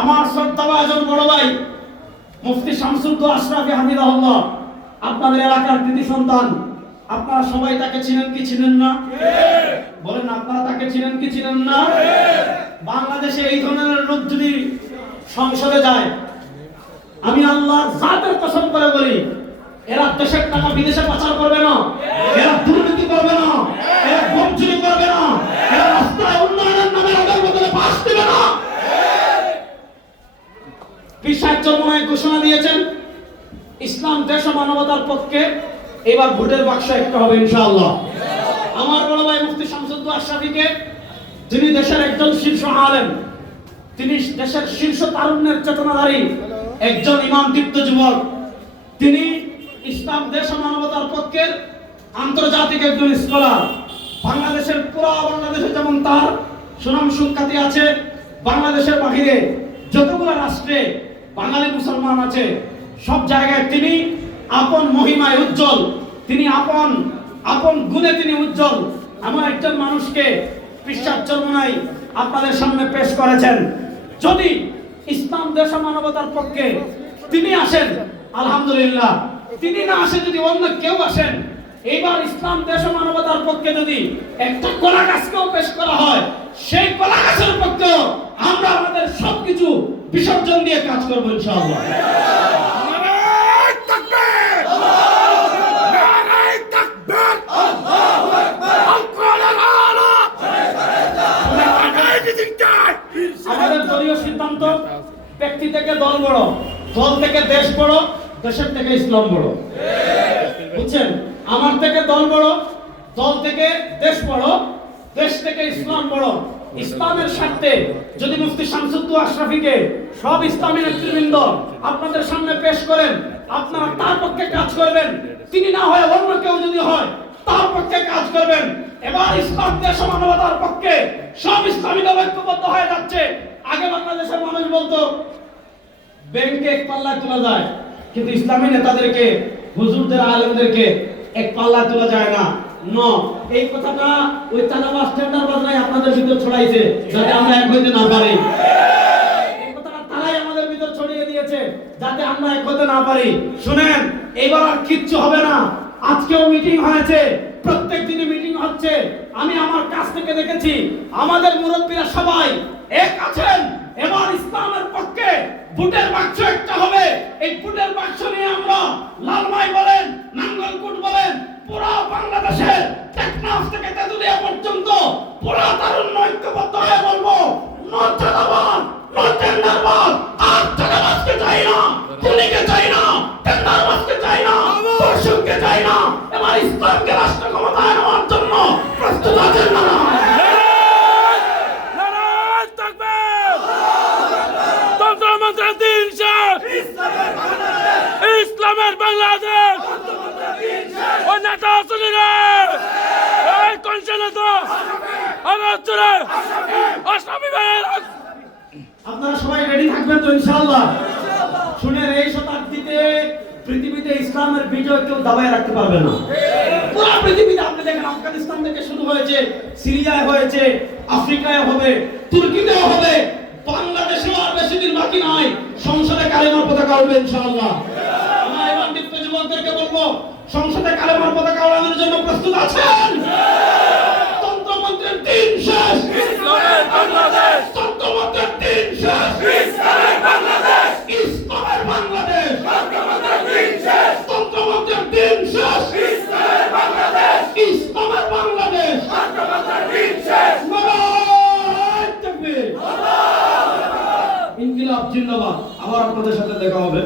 আমার শ্রদ্ধাভাজন বড় ভাই, মুফতি শামসুদ্দ আশরাফি হামিদাহুল্লাহ, আপনাদের এলাকার কৃতি সন্তান, আপনারা সবাই তাকে চিনেন কি চিনেন না? বলেন, আপনারা তাকে চিনেন কি চিনেন না? বাংলাদেশে এই ধরনের লোক যদি সংসদে যায়, আমি আল্লাহ জাতের কসম করে বলি, এরা দেশের টাকা বিদেশে পাচার করবে না, এরা দুর্নীতি করবে না। চর্মনায় ঘোষণা দিয়েছেন। ইসলাম, দেশ মানবতার পক্ষে এবার ভোটের বাক্স একটা হবে ইনশাআল্লাহ। আমার বড় ভাই মুফতি শামসুদ্দু আশরাফিকে, যিনি দেশের একজন শীর্ষ আলেম, তিনি দেশের শীর্ষ তারুণ্যের চেতনাধারী একজন ইমাম দীপ্ত যুবক, তিনি ইসলাম, দেশ মানবতার পক্ষের আন্তর্জাতিক একজন স্কলার। বাংলাদেশের পুরো বাংলাদেশে যেমন তার সুনাম সুখ্যাতি আছে, বাংলাদেশের বাহিরে যতগুলো রাষ্ট্রে বাঙালি মুসলমান আছে, সব জায়গায় তিনি আপন মহিমায় উজ্জ্বল, তিনি আপন আপন গুণে তিনি উজ্জ্বল। এমন একজন মানুষকে পৃষ্ঠার চর্মনাই আপনাদের সামনে পেশ করেছেন। যদি ইসলাম দেশ মানবতার পক্ষে তিনি আসেন, আলহামদুলিল্লাহ। তিনি না আসে, যদি অন্য কেউ আসেন, এইবার ইসলাম দেশ মানবতার পক্ষে যদি একটা কলা গাছকেও পেশ করা হয়, সেই কলা গাছের পক্ষেও বিসর্জন দিয়ে কাজ করব ইনশাআল্লাহ। আমাদের দলীয় সিদ্ধান্ত ব্যক্তি থেকে দল বড় দল থেকে দেশ বড় দেশের থেকে ইসলাম বড় বুঝছেন? আমার থেকে দল বড় দল থেকে দেশ বড় দেশ থেকে ইসলাম বড় ইসলামের স্বার্থে যদি মুফতি শামসুদ্দু আশরাফিকে সব ইসলামী নেতৃবৃন্দ আপনাদের সামনে পেশ করেন, আপনারা তার পক্ষে কাজ করবেন। তিনি না হয় অন্য কেউ যদি হয়, তার পক্ষে কাজ করবেন। এবার ইসলাম, দেশ মানবতার পক্ষে সব ইসলামী দল ঐক্যবদ্ধ হয়ে যাচ্ছে। আগে বাংলাদেশের মানুষ বলতো, ব্যাংকে এক পাল্লায় তোলা যায়, কিন্তু ইসলামী নেতাদেরকে, হুজুরদের, আলেমদেরকে এক পাল্লায় তোলা যায় না। ন এই কথাটা ওই চাঁদাবাস টেন্ডার বাজনাই আপনাদের ভিতর ছড়াইছে, যাতে আমরা এক হইতে না পারি। এই কথাটা তারাই আমাদের ভিতর ছড়িয়ে দিয়েছে, যাতে আমরা এক হতে না পারি। শুনেন, এবার আর কিচ্ছু হবে না। আজকেও মিটিং হয়েছে, প্রত্যেক দিনই মিটিং হচ্ছে। আমি আমার কাছ থেকে দেখেছি, আমাদের মুরব্বীরা সবাই এক আছেন। এবার ইসলামের পক্ষে ভোটের বাক্স একটা হবে। এই ভোটের বাক্স নিয়ে আমরা না দর্শককে চাই না। এবার ইসলামকে রাষ্ট্র ক্ষমতায় নেওয়ার জন্য প্রস্তুত আছেন না। ইসলামের বাংলাদেশ। ও নেতা আসলে কোন সে নেতা আমার চুরে আসামি আপনারা সবাই রেডি থাকবেন তো ইনশাআল্লাহ? শুনেন এই শতাব্দীতে পৃথিবীতে ইসলামের বিজয় কেউ দাবায় রাখতে পারবে না। পুরো পৃথিবীতে আপনি দেখেন, আফগানিস্তান থেকে শুরু হয়েছে, সিরিয়ায় হয়েছে আফ্রিকায় হবে, তুর্কিতেও হবে, বাংলাদেশেও আর বেশি দিন বাকি নাই। সংসদে কালেমার পতাকা উঠবে ইনশাআল্লাহ। আমরা দীপ্ত যুবকদেরকে বলব, সংসদে কালেমার পতাকা উড়ানোর জন্য প্রস্তুত আছেন তন্ত্রমন্ত্রের দিন শেষ ইসলামের বাংলাদেশ তন্ত্রমন্ত্রের দিন শেষ ইসলামের বাংলাদেশ ইসলামের বাংলাদেশ তন্ত্রমন্ত্র দিন শেষ তন্ত্রমন্ত্রের দিন শেষ ইসলামের বাংলাদেশ ইসলামের বাংলাদেশ তন্ত্রমন্ত্র দিন শেষ নারায়ণ তাকবীর ইনকিলাব জিন্দাবাদ আবার আপনাদের সাথে দেখা হবে।